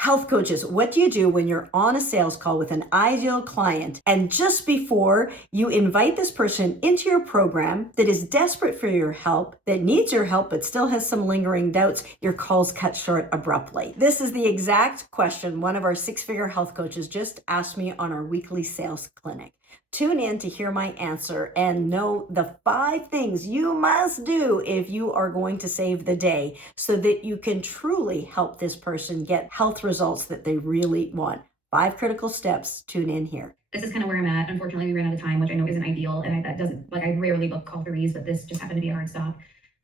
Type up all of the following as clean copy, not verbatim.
Health coaches, what do you do when you're on a sales call with an ideal client and just before you invite this person into your program that is desperate for your help, that needs your help, but still has some lingering doubts, your call's cut short abruptly? This is the exact question one of our six-figure health coaches just asked me on our weekly sales clinic. Tune in to hear my answer and know the 5 things you must do if you are going to save the day so that you can truly help this person get health results that they really want. 5 critical steps. Tune in here. This is kind of where I'm at. Unfortunately, we ran out of time, which I know isn't ideal, and that doesn't, like, I rarely book call threes, but this just happened to be a hard stop.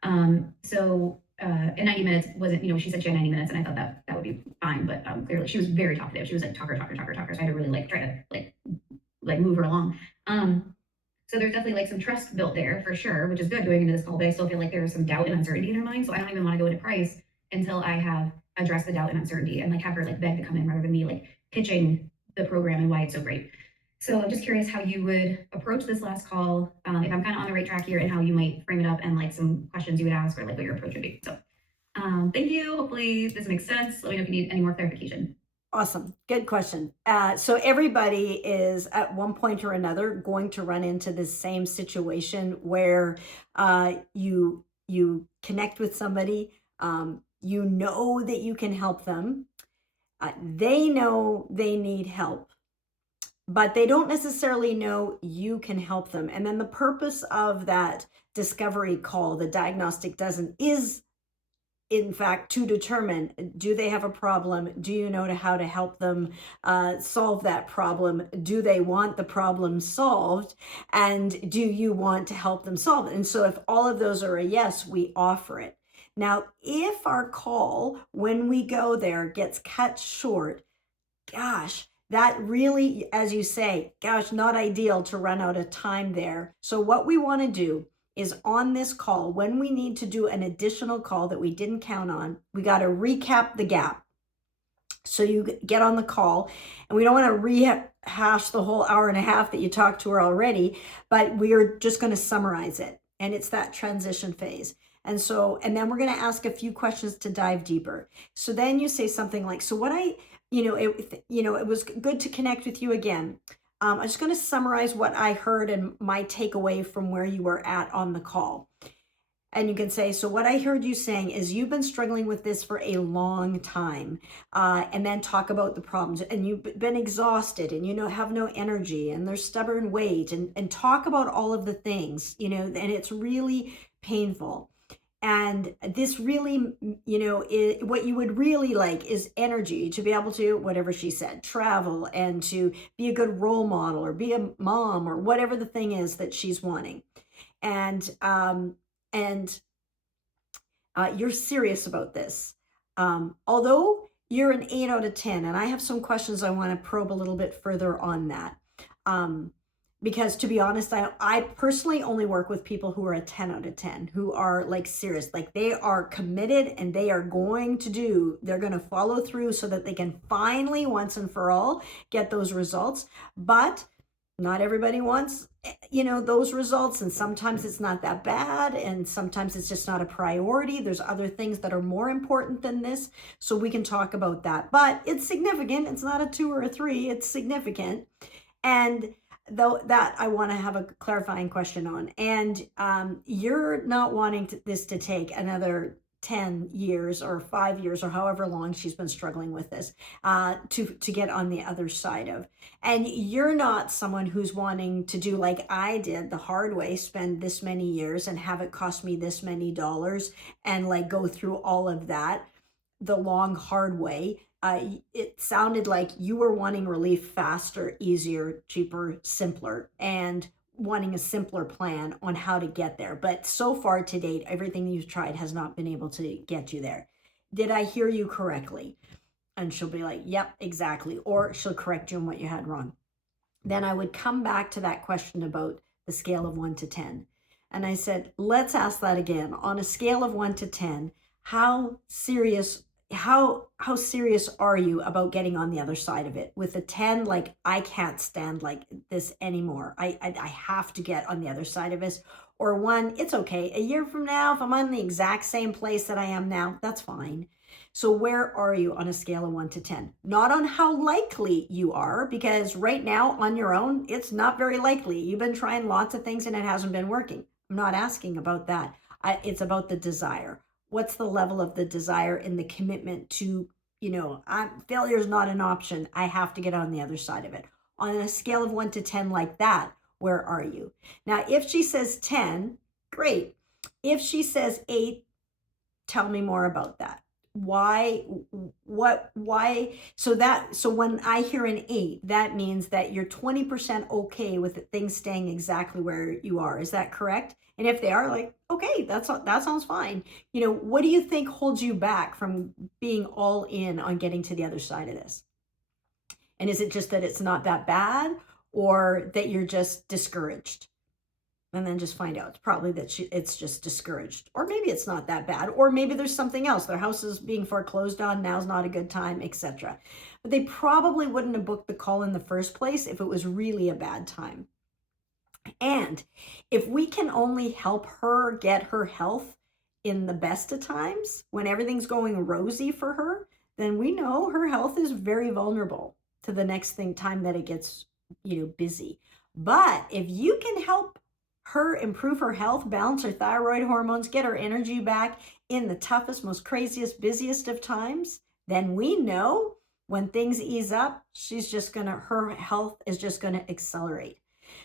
In 90 minutes wasn't, she said she had 90 minutes, and I thought that would be fine, but clearly she was very talkative. She was like talker. So I had to really try to move her along. So there's definitely some trust built there for sure, which is good going into this call, but I still feel like there's some doubt and uncertainty in her mind. So I don't even want to go into price until I have addressed the doubt and uncertainty and have her beg to come in rather than me pitching the program and why it's so great. So I'm just curious how you would approach this last call, if I'm kind of on the right track here, and how you might frame it up and some questions you would ask or what your approach would be. So thank you. Hopefully this makes sense. Let me know if you need any more clarification. Awesome. Good question. So everybody is at one point or another going to run into this same situation where you connect with somebody, you know that you can help them. They know they need help, but they don't necessarily know you can help them. And then the purpose of that discovery call, the diagnostic dozen, is in fact to determine, do they have a problem? Do you know how to help them solve that problem? Do they want the problem solved? And do you want to help them solve it? And so if all of those are a yes, we offer it. Now, if our call, when we go there, gets cut short, gosh, that really, as you say, gosh, not ideal to run out of time there. So what we want to do is on this call, when we need to do an additional call that we didn't count on, we got to recap the gap. So you get on the call, and we don't want to rehash the whole hour and a half that you talked to her already, but we are just going to summarize it. And it's that transition phase. And then we're going to ask a few questions to dive deeper. So then you say something like, so what it was good to connect with you again. I'm just going to summarize what I heard and my takeaway from where you were at on the call. And you can say, so what I heard you saying is you've been struggling with this for a long time, and then talk about the problems, and you've been exhausted, and have no energy, and there's stubborn weight, and talk about all of the things, and it's really painful. And this really, what you would really like is energy to be able to, whatever she said, travel and to be a good role model or be a mom or whatever the thing is that she's wanting. And you're serious about this. Although you're an 8 out of 10, and I have some questions I want to probe a little bit further on that. Because to be honest, I personally only work with people who are a 10 out of 10, who are serious, they are committed and they're going to follow through so that they can finally, once and for all, get those results. But not everybody wants, those results. And sometimes it's not that bad. And sometimes it's just not a priority. There's other things that are more important than this. So we can talk about that, but it's significant. It's not a 2 or a 3. It's significant. And though that I want to have a clarifying question on, and you're not wanting this to take another 10 years or 5 years or however long she's been struggling with this to get on the other side of. And you're not someone who's wanting to do like I did the hard way, spend this many years and have it cost me this many dollars and go through all of that the long hard way. It sounded like you were wanting relief faster, easier, cheaper, simpler, and wanting a simpler plan on how to get there. But so far to date, everything you've tried has not been able to get you there. Did I hear you correctly? And she'll be like, yep, exactly. Or she'll correct you on what you had wrong. Then I would come back to that question about the scale of 1 to 10. And I said, let's ask that again. On a scale of 1 to 10, how serious are you about getting on the other side of it? With a 10, I can't stand this anymore. I have to get on the other side of this. Or 1, it's okay. A year from now, if I'm on the exact same place that I am now, that's fine. So where are you on a scale of 1 to 10? Not on how likely you are, because right now on your own, it's not very likely. You've been trying lots of things and it hasn't been working. I'm not asking about that. It's about the desire. What's the level of the desire and the commitment to, failure is not an option. I have to get on the other side of it. On a scale of 1 to 10 like that, where are you? Now, if she says 10, great. If she says 8, tell me more about that. Why? Why? So when I hear an 8, that means that you're 20% okay with things staying exactly where you are. Is that correct? And if they are, like, okay, that sounds fine. What do you think holds you back from being all in on getting to the other side of this? And is it just that it's not that bad, or that you're just discouraged? And then just find out. It's probably that it's just discouraged, or maybe it's not that bad, or maybe there's something else. Their house is being foreclosed on. Now's not a good time, etc. But they probably wouldn't have booked the call in the first place if it was really a bad time. And if we can only help her get her health in the best of times, when everything's going rosy for her, then we know her health is very vulnerable to the next time that it gets, busy. But if you can help her improve her health, balance her thyroid hormones, get her energy back in the toughest, most craziest, busiest of times, then we know when things ease up, her health is just gonna accelerate.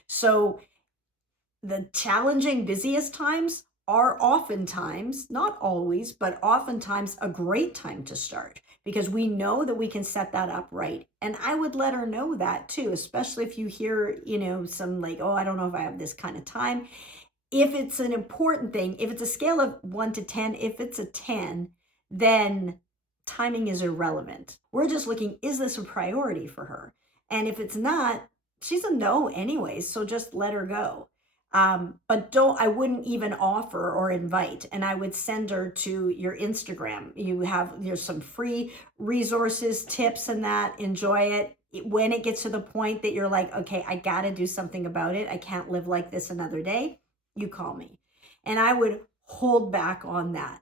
So the challenging, busiest times are oftentimes, not always, but oftentimes a great time to start, because we know that we can set that up right. And I would let her know that too, especially if you hear, some like, oh, I don't know if I have this kind of time. If it's an important thing, if it's a scale of 1 to 10, if it's a 10, then timing is irrelevant. We're just looking, is this a priority for her? And if it's not, she's a no anyways, so just let her go. But I wouldn't even offer or invite, and I would send her to your Instagram. There's some free resources, tips, and that. Enjoy it. When it gets to the point that you're like, okay, I got to do something about it, I can't live like this another day, you call me. And I would hold back on that.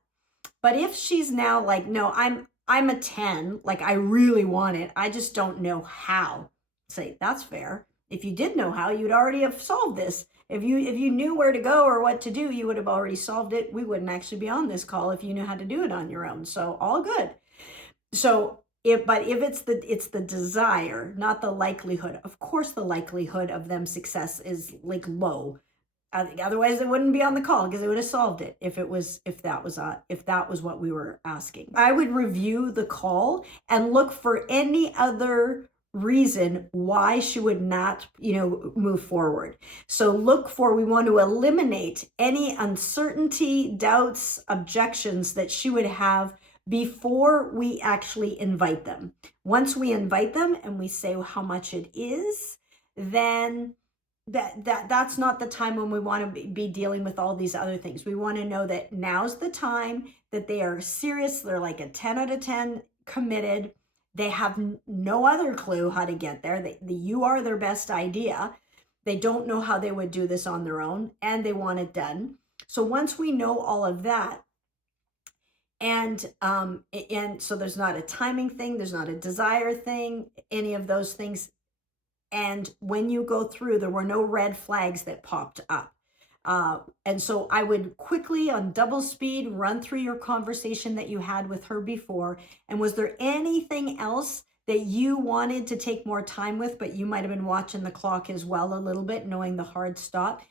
But if she's now like, no, I'm a 10, like I really want it, I just don't know how. Say, that's fair. If you did know how, you'd already have solved this. If you knew where to go or what to do, you would have already solved it. We wouldn't actually be on this call if you knew how to do it on your own. So all good. So if it's the desire, not the likelihood. Of course, the likelihood of them success is like low. Otherwise, they wouldn't be on the call, because they would have solved it if that was what we were asking. I would review the call and look for any other reason why she would not, move forward. So we want to eliminate any uncertainty, doubts, objections that she would have before we actually invite them. Once we invite them and we say how much it is, then that's not the time when we want to be dealing with all these other things. We want to know that now's the time, that they are serious. They're like a 10 out of 10 committed. They have no other clue how to get there. You are their best idea. They don't know how they would do this on their own, and they want it done. So once we know all of that, and so there's not a timing thing, there's not a desire thing, any of those things. And when you go through, there were no red flags that popped up. And so I would quickly, on double speed, run through your conversation that you had with her before. And was there anything else that you wanted to take more time with, but you might have been watching the clock as well a little bit, knowing the hard stop?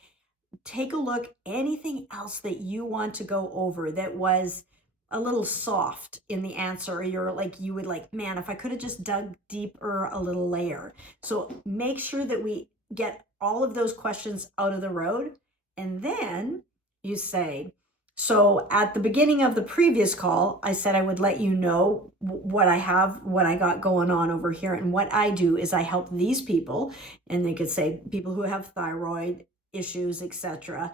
Take a look. Anything else that you want to go over that was a little soft in the answer, or you would like, man, if I could have just dug deeper a little layer. So make sure that we get all of those questions out of the road. And then you say, so at the beginning of the previous call, I said I would let you know what I got going on over here. And what I do is I help these people, and they could say people who have thyroid issues, etc.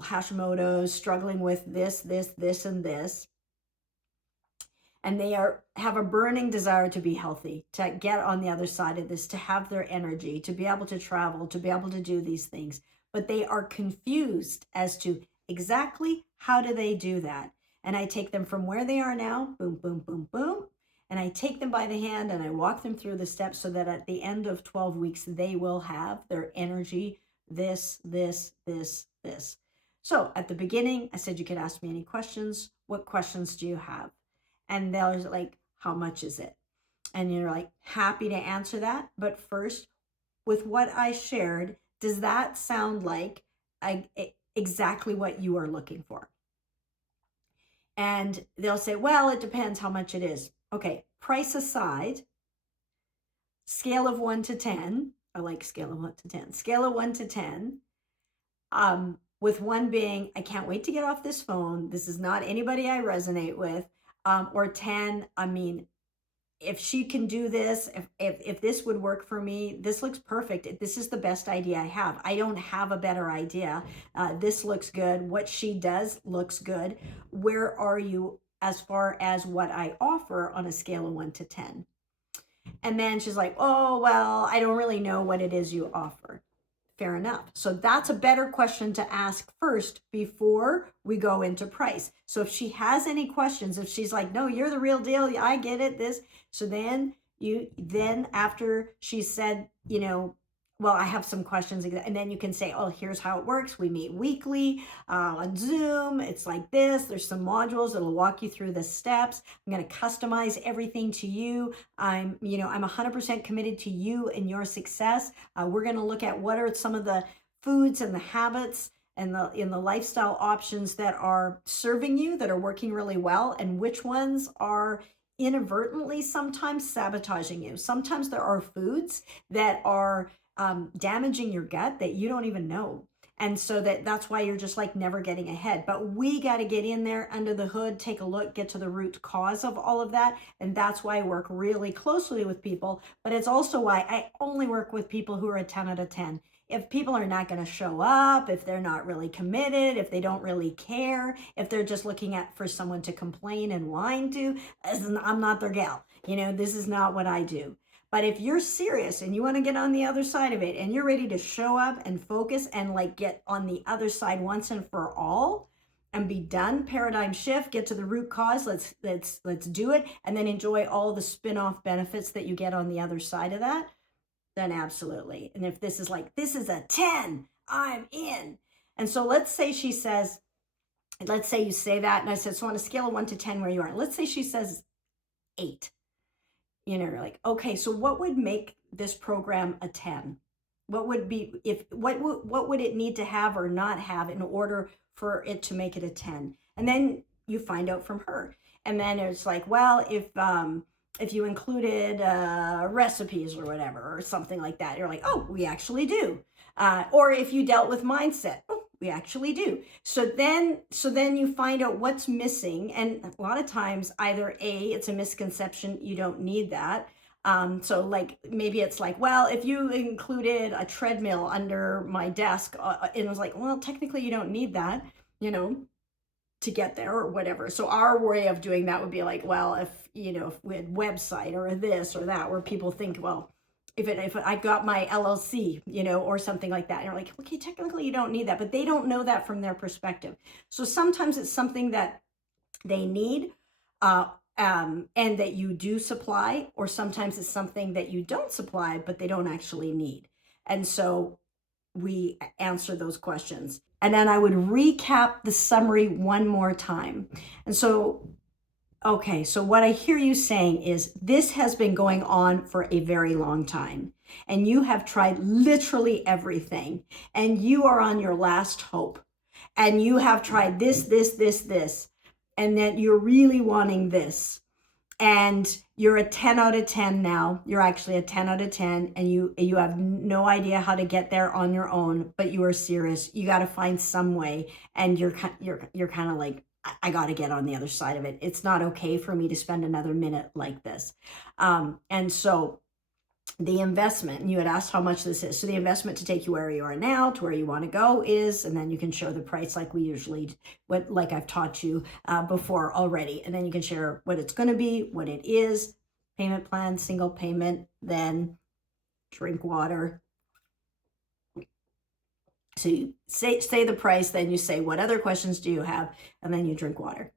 Hashimoto's, struggling with this, and this. And they have a burning desire to be healthy, to get on the other side of this, to have their energy, to be able to travel, to be able to do these things. But they are confused as to exactly how do they do that. And I take them from where they are now, boom, boom, boom, boom. And I take them by the hand and I walk them through the steps so that at the end of 12 weeks, they will have their energy, this. So at the beginning, I said, you could ask me any questions. What questions do you have? And they're like, how much is it? And you're like, happy to answer that. But first, with what I shared, does that sound like exactly what you are looking for? And they'll say, well, it depends how much it is. Okay, price aside, scale of 1 to 10. I like scale of 1 to 10. Scale of 1 to 10. With 1 being, I can't wait to get off this phone. This is not anybody I resonate with. Or 10, I mean, if she can do this, if this would work for me, this looks perfect. This is the best idea I have. I don't have a better idea. This looks good. What she does looks good. Where are you as far as what I offer on a scale of 1 to 10? And then she's like, oh, well, I don't really know what it is you offer. Fair enough. So that's a better question to ask first before we go into price. So if she has any questions, if she's like, no, you're the real deal, I get it, this. So then after she said, well, I have some questions, and then you can say, oh, here's how it works. We meet weekly on Zoom. It's like this. There's some modules that'll walk you through the steps. I'm going to customize everything to you. I'm 100% committed to you and your success. We're going to look at what are some of the foods and the habits and the lifestyle options that are serving you, that are working really well, and which ones are inadvertently sometimes sabotaging you. Sometimes there are foods that are damaging your gut that you don't even know. And so that's why you're just like never getting ahead. But we got to get in there under the hood, take a look, get to the root cause of all of that. And that's why I work really closely with people. But it's also why I only work with people who are a 10 out of 10. If people are not going to show up, if they're not really committed, if they don't really care, if they're just looking for someone to complain and whine to, I'm not their gal. This is not what I do. But if you're serious and you want to get on the other side of it and you're ready to show up and focus and like get on the other side once and for all and be done, paradigm shift, get to the root cause, let's do it, and then enjoy all the spin-off benefits that you get on the other side of that, then absolutely. And if this is a 10, I'm in. And so let's say you say that, and I said, so on a scale of 1 to 10, where you are, let's say she says 8. You're like, okay, so what would make this program a 10? What would it need to have or not have in order for it to make it a 10? And then you find out from her. And then it's like, well, if you included recipes or whatever or something like that, you're like, oh, we actually do. Or if you dealt with mindset, oh, we actually do. So then you find out what's missing. And a lot of times either it's a misconception, you don't need that. So like maybe it's like, well, if you included a treadmill under my desk, and it was like, well, technically you don't need that, to get there or whatever. So our way of doing that would be like, well, if we had website or this or that, where people think, well, if I got my LLC, or something like that, and you're like, okay, technically you don't need that, but they don't know that from their perspective. So sometimes it's something that they need, and that you do supply, or sometimes it's something that you don't supply, but they don't actually need. And so we answer those questions. And then I would recap the summary one more time. And so, okay, so what I hear you saying is this has been going on for a very long time, and you have tried literally everything, and you are on your last hope, and you have tried this, and that you're really wanting this. And you're a 10 out of 10 now. You're actually a 10 out of 10, and you have no idea how to get there on your own, but you are serious. You got to find some way, and you're kind of like, I got to get on the other side of it. It's not okay for me to spend another minute like this. And so the investment, and you had asked how much this is. So the investment to take you where you are now to where you want to go is, and then you can share the price like we usually, like I've taught you before already. And then you can share what it's going to be, what it is, payment plan, single payment, then drink water. So you say the price, then you say, what other questions do you have? And then you drink water.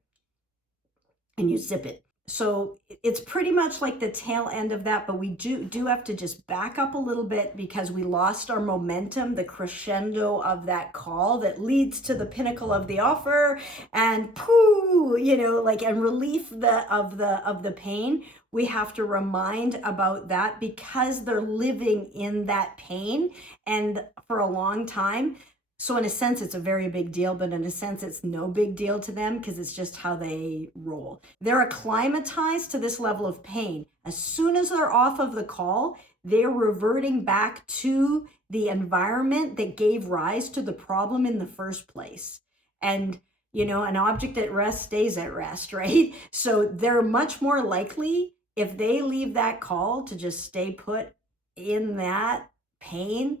and you zip it. So it's pretty much like the tail end of that, but we do have to just back up a little bit because we lost our momentum, the crescendo of that call that leads to the pinnacle of the offer, and poo, like, and relief of the pain. We have to remind about that because they're living in that pain and for a long time. So in a sense, it's a very big deal, but in a sense, it's no big deal to them because it's just how they roll. They're acclimatized to this level of pain. As soon as they're off of the call, they're reverting back to the environment that gave rise to the problem in the first place. And an object at rest stays at rest, right? So they're much more likely, if they leave that call, to just stay put in that pain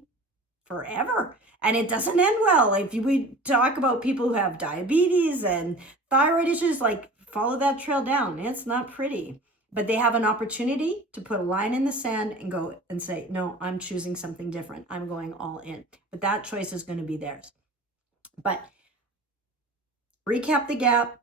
forever. And it doesn't end well. If we talk about people who have diabetes and thyroid issues, like, follow that trail down. It's not pretty, but they have an opportunity to put a line in the sand and go and say, no, I'm choosing something different. I'm going all in. But that choice is going to be theirs. But recap the gap,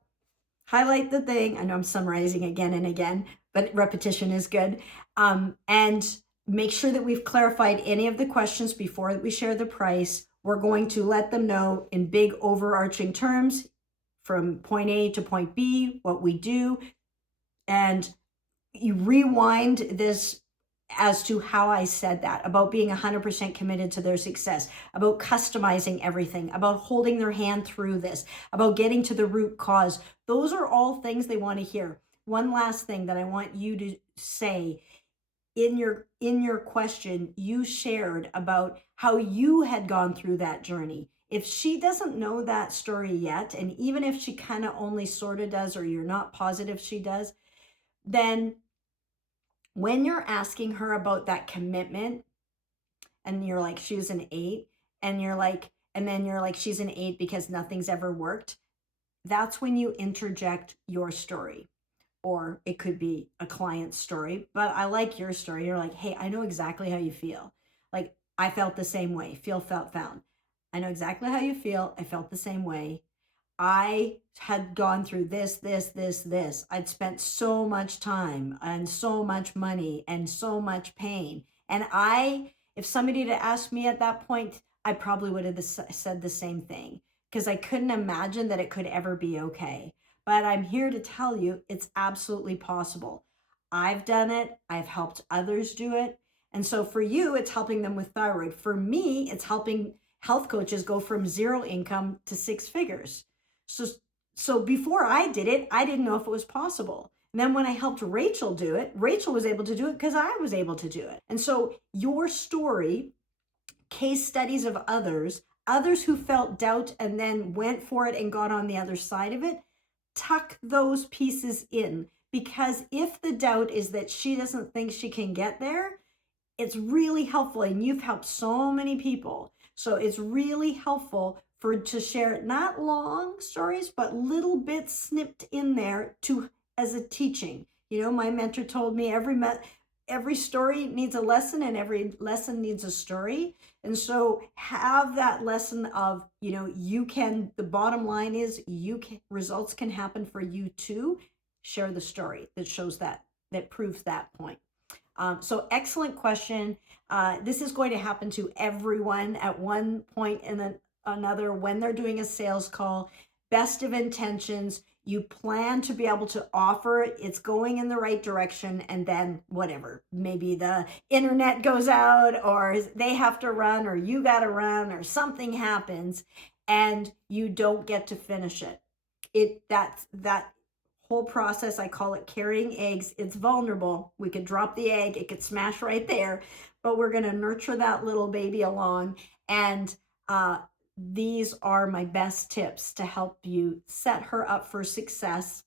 highlight the thing. I know I'm summarizing again and again, but repetition is good. And make sure that we've clarified any of the questions before we share the price. We're going to let them know in big overarching terms from point A to point B, what we do. And you rewind this as to how I said that, about being 100% committed to their success, about customizing everything, about holding their hand through this, about getting to the root cause. Those are all things they want to hear. One last thing that I want you to say: in your question, you shared about how you had gone through that journey. If she doesn't know that story yet, and even if she kind of only sort of does, or you're not positive she does, then when you're asking her about that commitment, and you're like, she was an 8, and then you're like, she's an 8 because nothing's ever worked, that's when you interject your story. Or it could be a client's story, but I like your story. You're like, hey, I know exactly how you feel. Like, I felt the same way. Feel, felt, found. I know exactly how you feel. I felt the same way. I had gone through this. I'd spent so much time and so much money and so much pain. And if somebody had asked me at that point, I probably would have said the same thing because I couldn't imagine that it could ever be okay. But I'm here to tell you it's absolutely possible. I've done it, I've helped others do it. And so for you, it's helping them with thyroid. For me, it's helping health coaches go from 0 income to 6 figures. So, so before I did it, I didn't know if it was possible. And then when I helped Rachel do it, Rachel was able to do it because I was able to do it. And so your story, case studies of others who felt doubt and then went for it and got on the other side of it, tuck those pieces in. Because if the doubt is that she doesn't think she can get there, it's really helpful, and you've helped so many people. So it's really helpful to share not long stories, but little bits snipped in there as a teaching. My mentor told me every story needs a lesson and every lesson needs a story. And so have that lesson of, the bottom line is results can happen for you too. Share the story that shows that proves that point. So excellent question. This is going to happen to everyone at one point and another when they're doing a sales call. Best of intentions. You plan to be able to offer it. It's going in the right direction, and then whatever. Maybe the internet goes out, or they have to run, or you got to run, or something happens, and you don't get to finish it. That whole process, I call it carrying eggs. It's vulnerable. We could drop the egg, it could smash right there, but we're going to nurture that little baby along. And these are my best tips to help you set her up for success,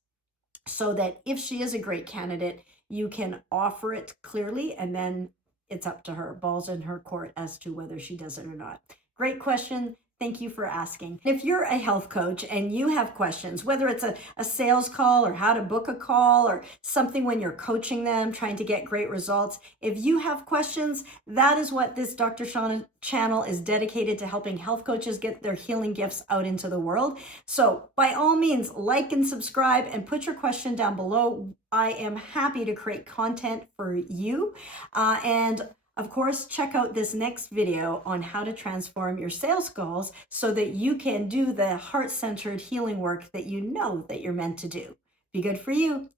so that if she is a great candidate, you can offer it clearly, and then it's up to her, balls in her court, as to whether she does it or not. Great question. Thank you for asking. If you're a health coach and you have questions, whether it's a sales call or how to book a call or something when you're coaching them, trying to get great results, if you have questions, that is what this Dr. Shaunna channel is dedicated to, helping health coaches get their healing gifts out into the world. So by all means, like and subscribe and put your question down below. I am happy to create content for you. And of course, check out this next video on how to transform your sales goals so that you can do the heart-centered healing work that you know that you're meant to do. Be good for you.